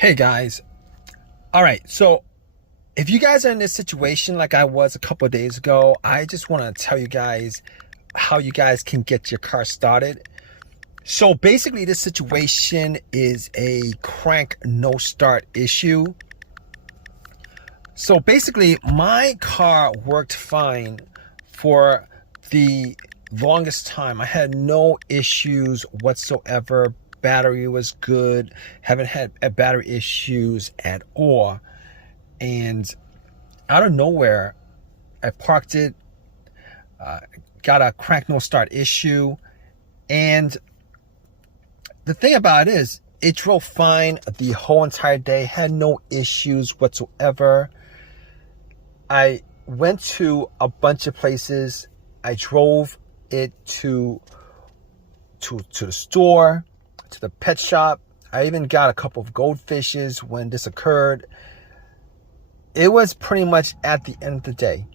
Hey guys. All right. So if you guys are in this situation like I was a couple of days ago, I just want to tell you guys how you guys can get your car started. So basically this situation is a crank no start issue. So basically my car worked fine for the longest time. I had no issues whatsoever. Battery was good. Haven't had battery issues at all. And out of nowhere, I parked it, got a crank no start issue. And the thing about it is, it drove fine the whole entire day, had no issues whatsoever. I went to a bunch of places. I drove it to the store, to the pet shop. I even got a couple of goldfishes when this occurred. It was pretty much at the end of the day.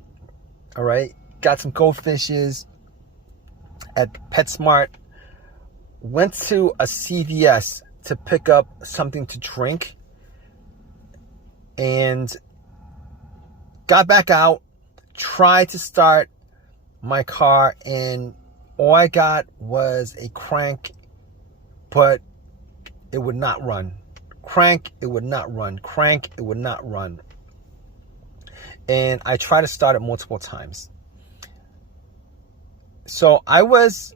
All right. Got some goldfishes at PetSmart. Went to a CVS to pick up something to drink. And got back out. Tried to start my car. And all I got was a crank, but it would not run. Crank, it would not run. Crank, it would not run. And I tried to start it multiple times. So I was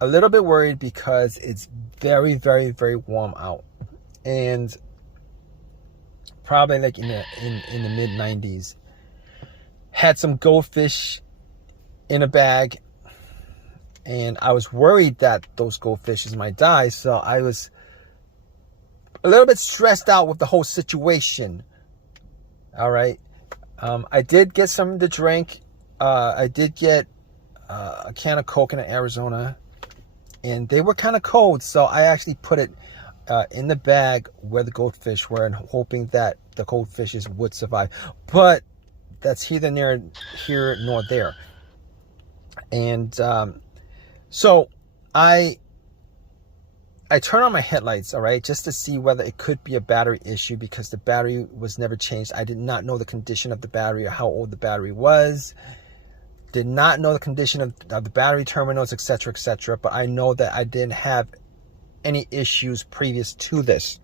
a little bit worried because it's very, very, very warm out. And probably like in the mid 90s. Had some goldfish in a bag. And I was worried that those goldfishes might die. So I was a little bit stressed out with the whole situation. All right. I did get something to drink. I did get a can of Coke in Arizona. And they were kind of cold. So I actually put it in the bag where the goldfish were and hoping that the goldfishes would survive. But that's neither near here nor there. And so I turned on my headlights, all right, just to see whether it could be a battery issue because the battery was never changed. I did not know the condition of the battery or how old the battery was. Did not know the condition of the battery terminals, etc., etc. But I know that I didn't have any issues previous to this.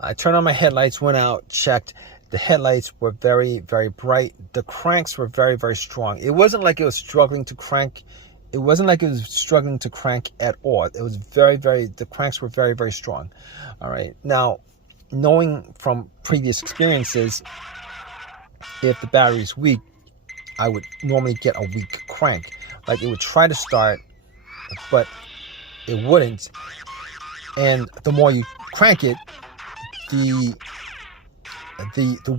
I turned on my headlights, went out, checked. The headlights were very, very bright. The cranks were very, very strong. It wasn't like it was struggling to crank. It wasn't like it was struggling to crank at all. It was very, very, the cranks were very, very strong. All right. Now, knowing from previous experiences, if the battery is weak, I would normally get a weak crank. Like it would try to start, but it wouldn't. And the more you crank it, the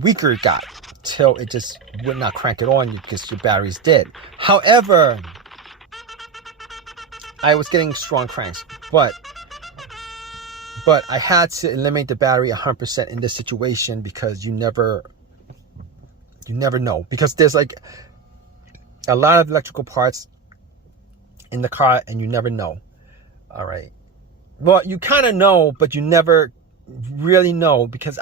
weaker it got till it just would not crank it on you because your battery's dead. However, I was getting strong cranks, but I had to eliminate the battery 100% in this situation because you never know, because there's like a lot of electrical parts in the car and you never know. All right. Well, you kind of know, but you never really know because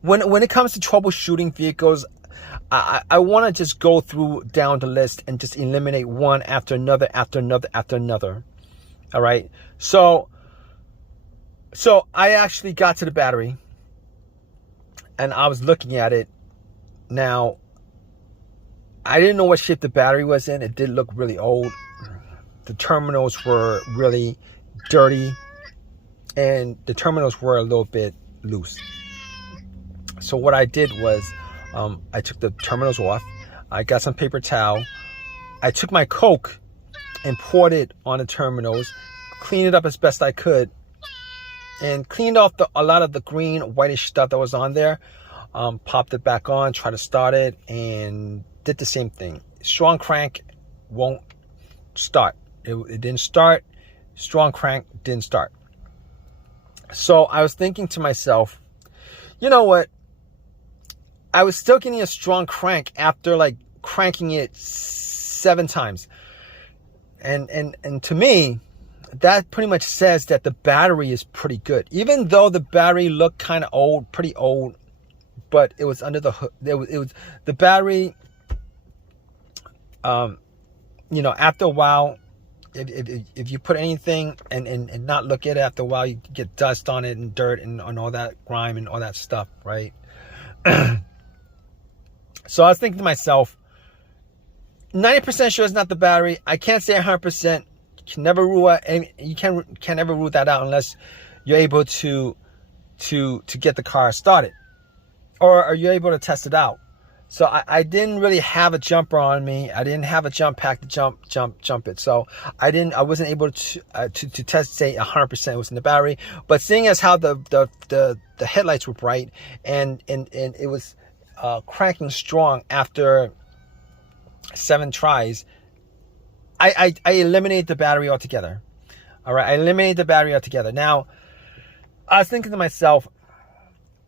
when it comes to troubleshooting vehicles, I want to just go through down the list and just eliminate one after another, after another, after another. All right. So I actually got to the battery and I was looking at it. Now, I didn't know what shape the battery was in. It did look really old. The terminals were really dirty and the terminals were a little bit loose. So what I did was I took the terminals off. I got some paper towel. I took my Coke and poured it on the terminals, cleaned it up as best I could, and cleaned off a lot of the green, whitish stuff that was on there. Popped it back on, tried to start it, and did the same thing. Strong crank won't start. It didn't start. Strong crank didn't start. So I was thinking to myself, you know what? I was still getting a strong crank after like cranking it 7 times. And to me, that pretty much says that the battery is pretty good. Even though the battery looked kind of old, pretty old, but it was under the hood. It was the battery. You know, after a while, if you put anything and not look at it after a while, you get dust on it and dirt and all that grime and all that stuff, right? So I was thinking to myself, 90% sure it's not the battery. I can't say 100%. You can never rule out, you can't never rule that out unless you're able to get the car started, or are you able to test it out? So I didn't really have a jumper on me. I didn't have a jump pack to jump it. So I wasn't able to test, say 100% it was in the battery. But seeing as how the headlights were bright and it was cranking strong after 7 tries, I eliminated the battery altogether. All right, I eliminated the battery altogether. Now, I was thinking to myself,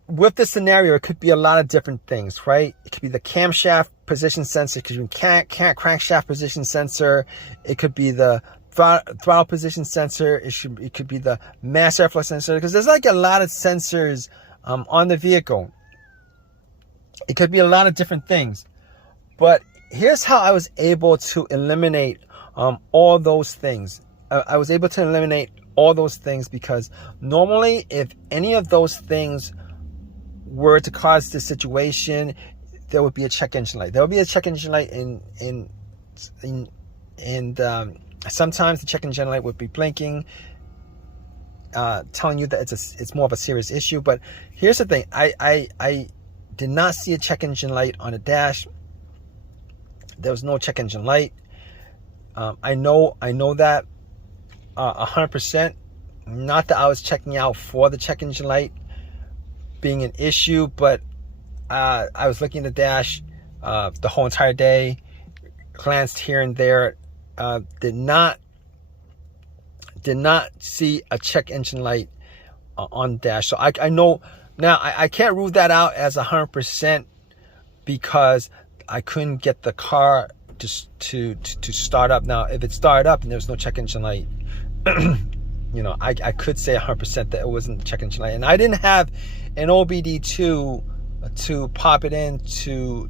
with this scenario, it could be a lot of different things, right? It could be the camshaft position sensor, it could be crankshaft position sensor, it could be the throttle position sensor, it could be the mass airflow sensor, because there's like a lot of sensors on the vehicle. It could be a lot of different things. But here's how I was able to eliminate all those things. I was able to eliminate all those things because normally if any of those things were to cause this situation, there would be a check engine light. There would be a check engine light and sometimes the check engine light would be blinking, telling you that it's more of a serious issue. But here's the thing: I did not see a check engine light on the dash. There was no check engine light. I know that 100%. Not that I was checking out for the check engine light being an issue, but I was looking at the dash the whole entire day, glanced here and there, did not see a check engine light on the dash. So I know now I can't rule that out as 100% because I couldn't get the car to start up. Now, if it started up and there was no check engine light, you know, I could say 100% that it wasn't the check engine light. And I didn't have an OBD2 to pop it in to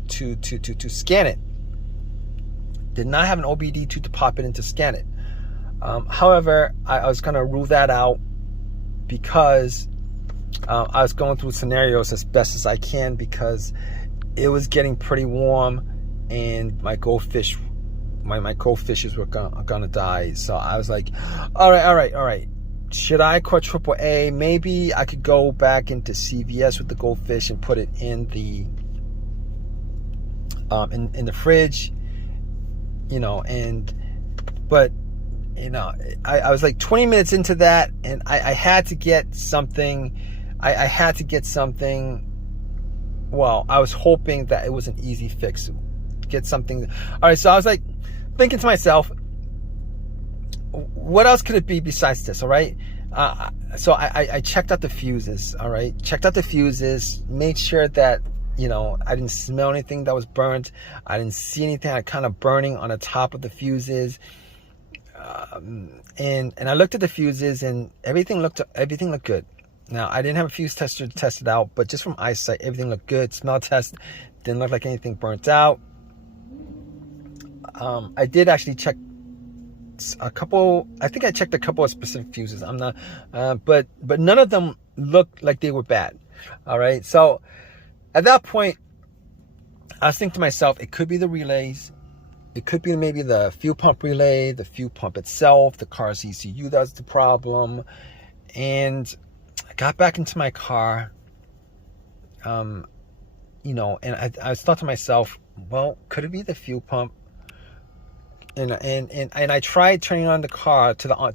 scan it. Did not have an OBD2 to pop it in to scan it. However, I was going to rule that out because I was going through scenarios as best as I can because it was getting pretty warm and my goldfish, my goldfishes were gonna die. So I was like, all right. Should I call AAA? Maybe I could go back into CVS with the goldfish and put it in the in the fridge, you know. But you know, I was like 20 minutes into that, and I had to get something. I had to get something. Well, I was hoping that it was an easy fix. Get something. All right, so I was like thinking to myself, what else could it be besides this? All right. So I checked out the fuses. All right. Checked out the fuses, made sure that, you know, I didn't smell anything that was burnt. I didn't see anything kind of burning on the top of the fuses. And I looked at the fuses and everything looked good. Now, I didn't have a fuse tester to test it out, but just from eyesight, everything looked good. Smell test didn't look like anything burnt out. I did actually check a couple. I think I checked a couple of specific fuses. I'm not, but none of them looked like they were bad. All right. So at that point, I was thinking to myself, it could be the relays. It could be maybe the fuel pump relay, the fuel pump itself, the car's ECU that's the problem. And I got back into my car, you know, and I thought to myself, well, could it be the fuel pump? And I tried turning on the car to the on,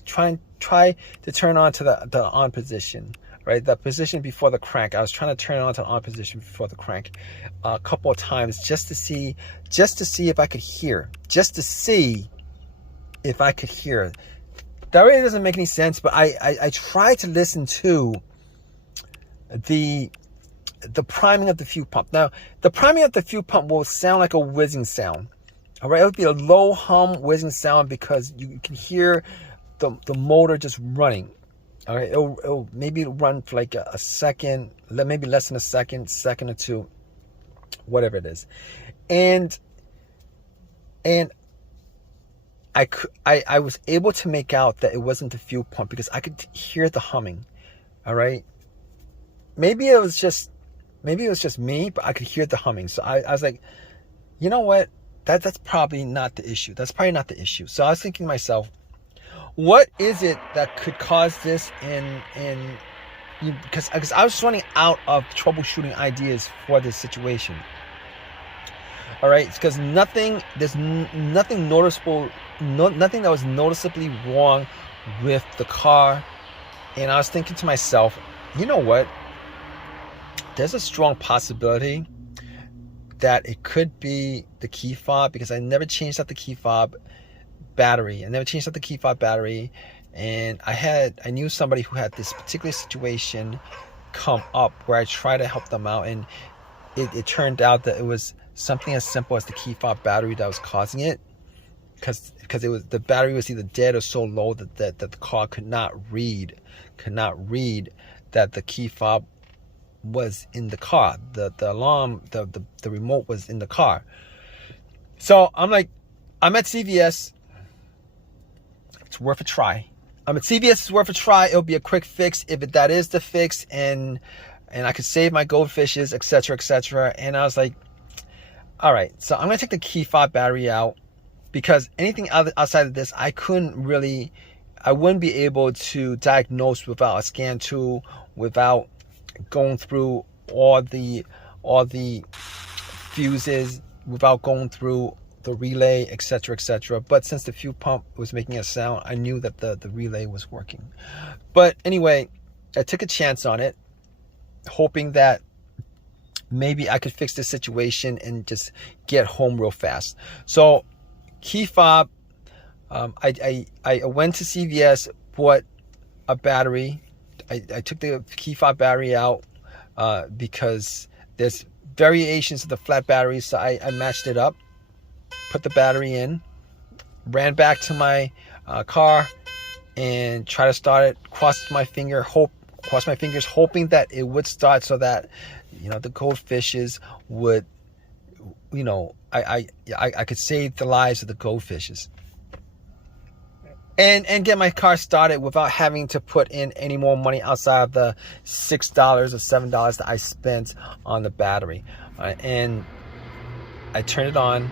try to turn on to the on position, right? The position before the crank. I was trying to turn it on to the on position before the crank a couple of times just to see if I could hear, That really doesn't make any sense, but I tried to listen to the priming of the fuel pump. Now, the priming of the fuel pump will sound like a whizzing sound. All right, it would be a low hum whizzing sound because you can hear the motor just running. All right, it'll maybe run for like a second, maybe less than a second or two, whatever it is, and I was able to make out that it wasn't the fuel pump because I could hear the humming. All right, maybe it was just me, but I could hear the humming. So I was like, you know what? That's probably not the issue. That's probably not the issue. So I was thinking to myself, what is it that could cause this? Because I was running out of troubleshooting ideas for this situation. All right, it's because there's nothing noticeable, nothing that was noticeably wrong with the car. And I was thinking to myself, you know what? There's a strong possibility that it could be the key fob, because I never changed out the key fob battery. And I knew somebody who had this particular situation come up where I tried to help them out, and it turned out that it was something as simple as the key fob battery that was causing it, because the battery was either dead or so low that the car could not read that the key fob was in the car. The alarm, the remote was in the car. So I'm at CVS. It's worth a try. I'm at CVS. It's worth a try. It'll be a quick fix if that is the fix, and I could save my goldfishes, etc., etc. And I was like, all right, so I'm gonna take the key fob battery out, because anything outside of this, I wouldn't be able to diagnose without a scan tool, without going through all the fuses, without going through the relay, etc., etc. But since the fuel pump was making a sound, I knew that the relay was working. But anyway, I took a chance on it, hoping that maybe I could fix the situation and just get home real fast. So key fob, I went to CVS, bought a battery. I took the key fob battery out because there's variations of the flat batteries, so I matched it up, put the battery in, ran back to my car and tried to start it. Crossed my fingers, hoping that it would start, so that the goldfishes would, I could save the lives of the goldfishes and get my car started without having to put in any more money outside of the $6 or $7 that I spent on the battery. And I turned it on.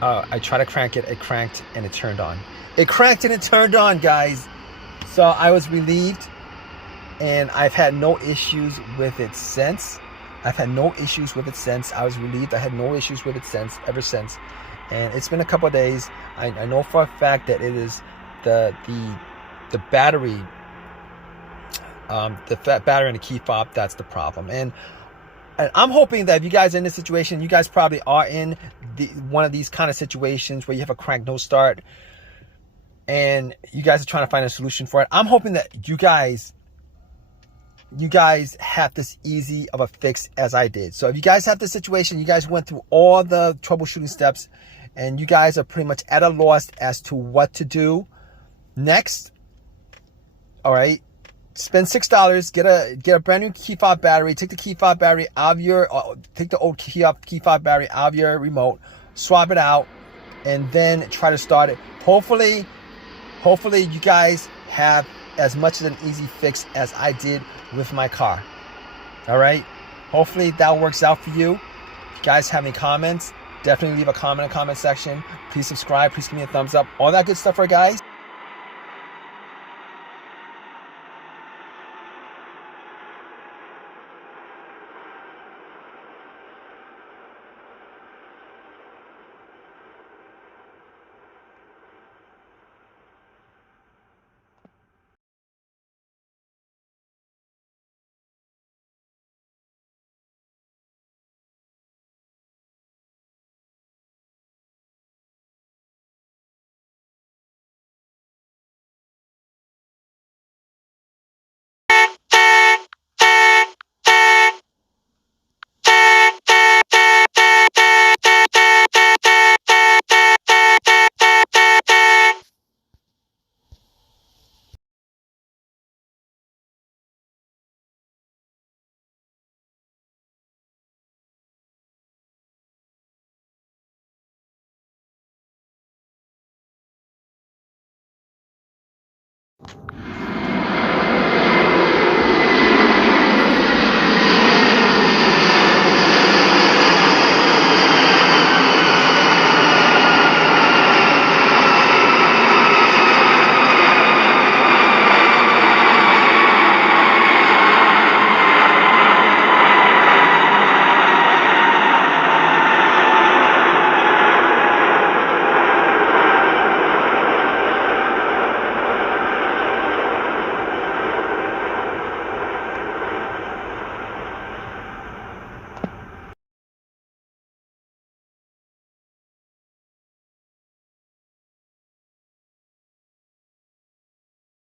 I tried to crank it. It cranked and it turned on. It cranked and it turned on, guys. So I was relieved, and I've had no issues with it since. I was relieved. I had no issues with it ever since. And it's been a couple of days. I know for a fact that it is the battery, the fat battery and the key fob that's the problem. And I'm hoping that if you guys are in this situation, you guys probably are in one of these kind of situations where you have a crank no start, and you guys are trying to find a solution for it. I'm hoping that you guys have this easy of a fix as I did. So if you guys have this situation, you guys went through all the troubleshooting steps, and you guys are pretty much at a loss as to what to do next. All right, spend $6, get a brand new key fob battery. Take the key fob battery out of take the old key fob battery out of your remote, swap it out, and then try to start it. Hopefully you guys have as much of an easy fix as I did with my car. All right, hopefully that works out for you. If you guys have any comments, definitely leave a comment in the comment section. Please subscribe, please give me a thumbs up, all that good stuff, right guys?